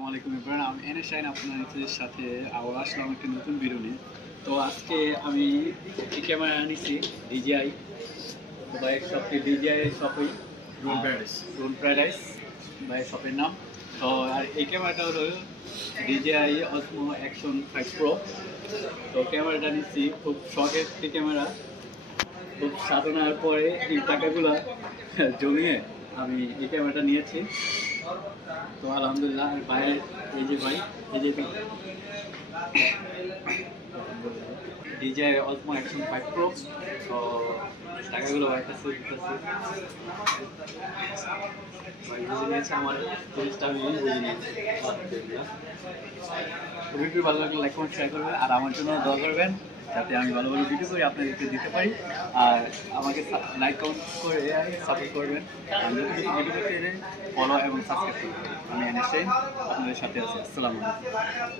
আসসালামু আলাইকুম এভরিওয়ান, আমি এনএস শাহিন আপনাদের সাথে আবার আসলাম একটা নতুন ভিডিও নিয়ে। তো আজকে আমি এই ক্যামেরা নিছি DJI, তো ভাই শপটি DJI শপই ড্রোন প্যারাডাইস ভাই শপের নাম। তো আর এই ক্যামেরাটা হলো DJI Osmo Action 5 Pro। তো ক্যামেরাটা নিচ্ছি খুব শখের একটি ক্যামেরা, খুব সাধনার পরে এই টাকাগুলো জমিয়ে আমি এই ক্যামেরাটা নিয়েছি। তো আলহামদুলিল্লাহ ভাইয়ের এই যে ভাই এই যে DJI Osmo Action 5 Pro। তো টাকাগুলো ভাইয়ের কাছে দিতেছি, ভাই বুঝে নিয়েছে আমার জিনিসটা, আমি বুঝে নিয়েছি আলহামদুলিল্লাহ। ভিডিও ভালো লাগলে লাইক কমেন্ট শেয়ার করবেন আর আমার জন্য দোয়া করবেন যাতে আমি ভালো ভালো ভিডিও করে আপনাদেরকে দিতে পারি। আর আমাকে লাইক কমেন্ট করে সাপোর্ট করবেন, আর নতুন নতুন ভিডিও পেতে ফলো এবং সাবস্ক্রাইব করবেন। আমি এনএস শাহিন আপনাদের সাথে আছি। আসসালামু আলাইকুম।